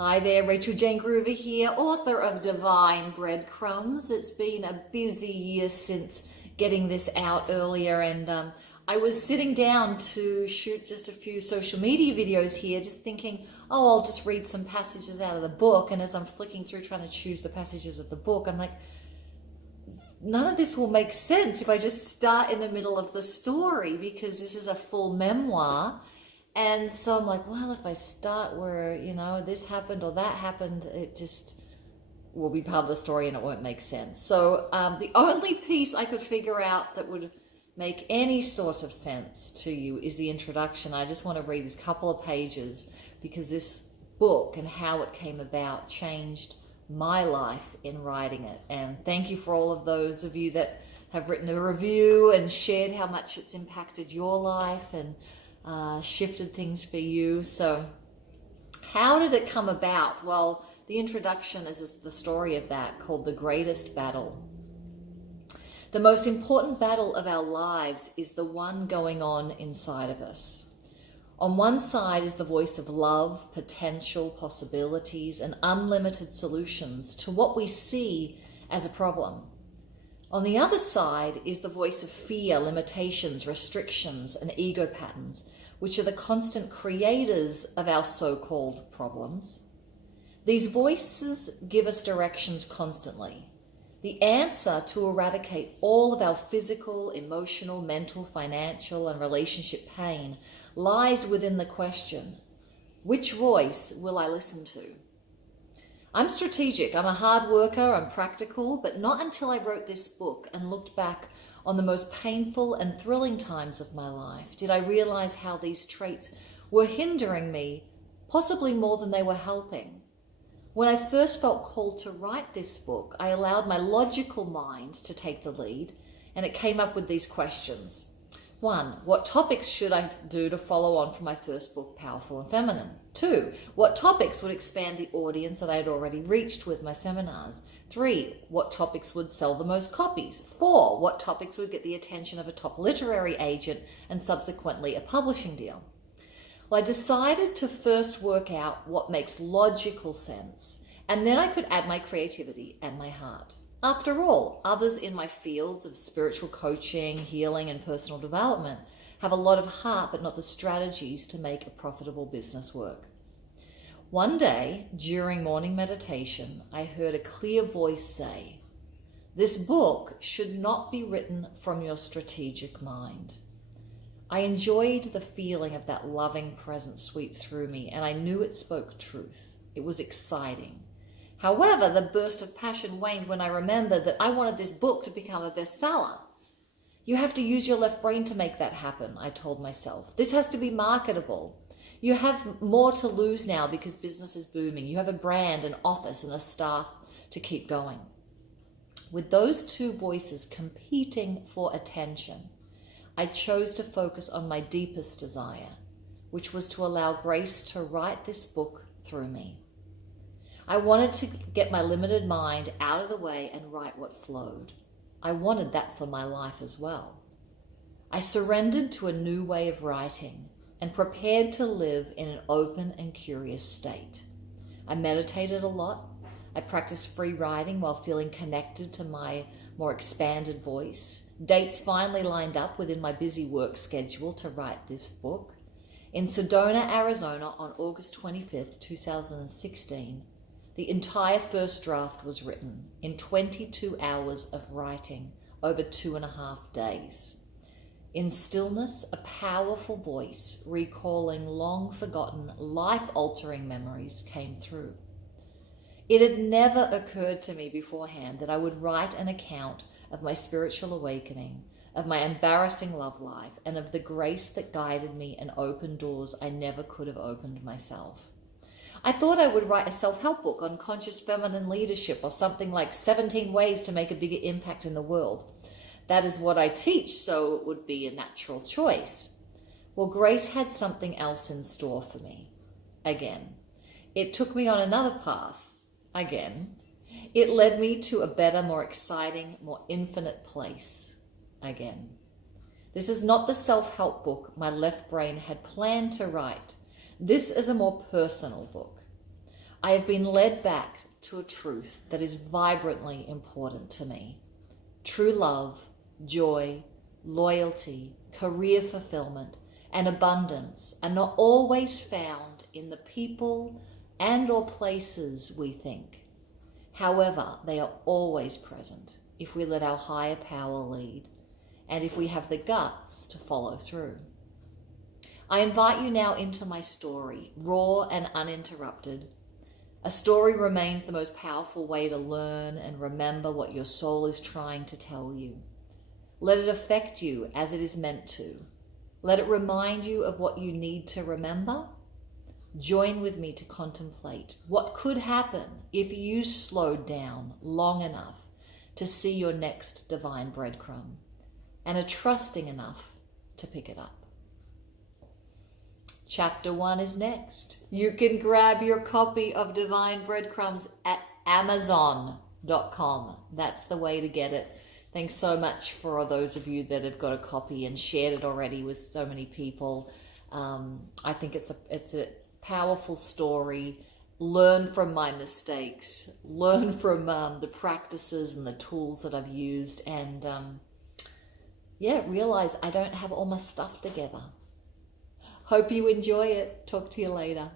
Hi there, Rachael Jayne Groover here, author of Divine Breadcrumbs. It's been a busy year since getting this out earlier, and I was sitting down to shoot just a few social media videos here, just thinking, oh, I'll just read some passages out of the book. And as I'm flicking through trying to choose the passages of the book, I'm like, none of this will make sense if I just start in the middle of the story, because this is a full memoir. And so I'm like, well, if I start where, this happened or that happened, it just will be part of the story and it won't make sense. So the only piece I could figure out that would make any sort of sense to you is the introduction. I just want to read these couple of pages because this book and how it came about changed my life in writing it. And thank you for all of those of you that have written a review and shared how much it's impacted your life and shifted things for you. So how did it come about? Well, the introduction is the story of that, called The Greatest Battle. The most important battle of our lives is the one going on inside of us. On one side is the voice of love, potential, possibilities, and unlimited solutions to what we see as a problem. On the other side is the voice of fear, limitations, restrictions, and ego patterns, which are the constant creators of our so-called problems. These voices give us directions constantly. The answer to eradicate all of our physical, emotional, mental, financial, and relationship pain lies within the question, which voice will I listen to? I'm strategic, I'm a hard worker, I'm practical, but not until I wrote this book and looked back on the most painful and thrilling times of my life did I realize how these traits were hindering me, possibly more than they were helping. When I first felt called to write this book, I allowed my logical mind to take the lead, and it came up with these questions. 1, what topics should I do to follow on from my first book, Powerful and Feminine? 2, what topics would expand the audience that I had already reached with my seminars? 3, what topics would sell the most copies? 4, what topics would get the attention of a top literary agent and subsequently a publishing deal? Well, I decided to first work out what makes logical sense, and then I could add my creativity and my heart. After all, others in my fields of spiritual coaching, healing, and personal development have a lot of heart, but not the strategies to make a profitable business work. One day, during morning meditation, I heard a clear voice say, "This book should not be written from your strategic mind." I enjoyed the feeling of that loving presence sweep through me, and I knew it spoke truth. It was exciting. However, the burst of passion waned when I remembered that I wanted this book to become a bestseller. You have to use your left brain to make that happen, I told myself. This has to be marketable. You have more to lose now because business is booming. You have a brand, an office, and a staff to keep going. With those two voices competing for attention, I chose to focus on my deepest desire, which was to allow grace to write this book through me. I wanted to get my limited mind out of the way and write what flowed. I wanted that for my life as well. I surrendered to a new way of writing and prepared to live in an open and curious state. I meditated a lot. I practiced free writing while feeling connected to my more expanded voice. Dates finally lined up within my busy work schedule to write this book. In Sedona, Arizona, on August 25th, 2016, the entire first draft was written in 22 hours of writing over 2.5 days. In stillness, a powerful voice recalling long-forgotten, life-altering memories came through. It had never occurred to me beforehand that I would write an account of my spiritual awakening, of my embarrassing love life, and of the grace that guided me and opened doors I never could have opened myself. I thought I would write a self-help book on conscious feminine leadership or something like 17 ways to make a bigger impact in the world. That is what I teach, so it would be a natural choice. Well, Grace had something else in store for me. Again. It took me on another path. Again. It led me to a better, more exciting, more infinite place. Again. This is not the self-help book my left brain had planned to write. This is a more personal book. I have been led back to a truth that is vibrantly important to me. True love, joy, loyalty, career fulfillment, and abundance are not always found in the people and or places we think. However, they are always present if we let our higher power lead and if we have the guts to follow through. I invite you now into my story, raw and uninterrupted. A story remains the most powerful way to learn and remember what your soul is trying to tell you. Let it affect you as it is meant to. Let it remind you of what you need to remember. Join with me to contemplate what could happen if you slowed down long enough to see your next divine breadcrumb and are trusting enough to pick it up. Chapter 1 is next. You can grab your copy of Divine Breadcrumbs at Amazon.com. That's the way to get it. Thanks so much for those of you that have got a copy and shared it already with so many people. I think it's a powerful story. Learn from my mistakes. Learn from the practices and the tools that I've used. And realize I don't have all my stuff together. Hope you enjoy it. Talk to you later.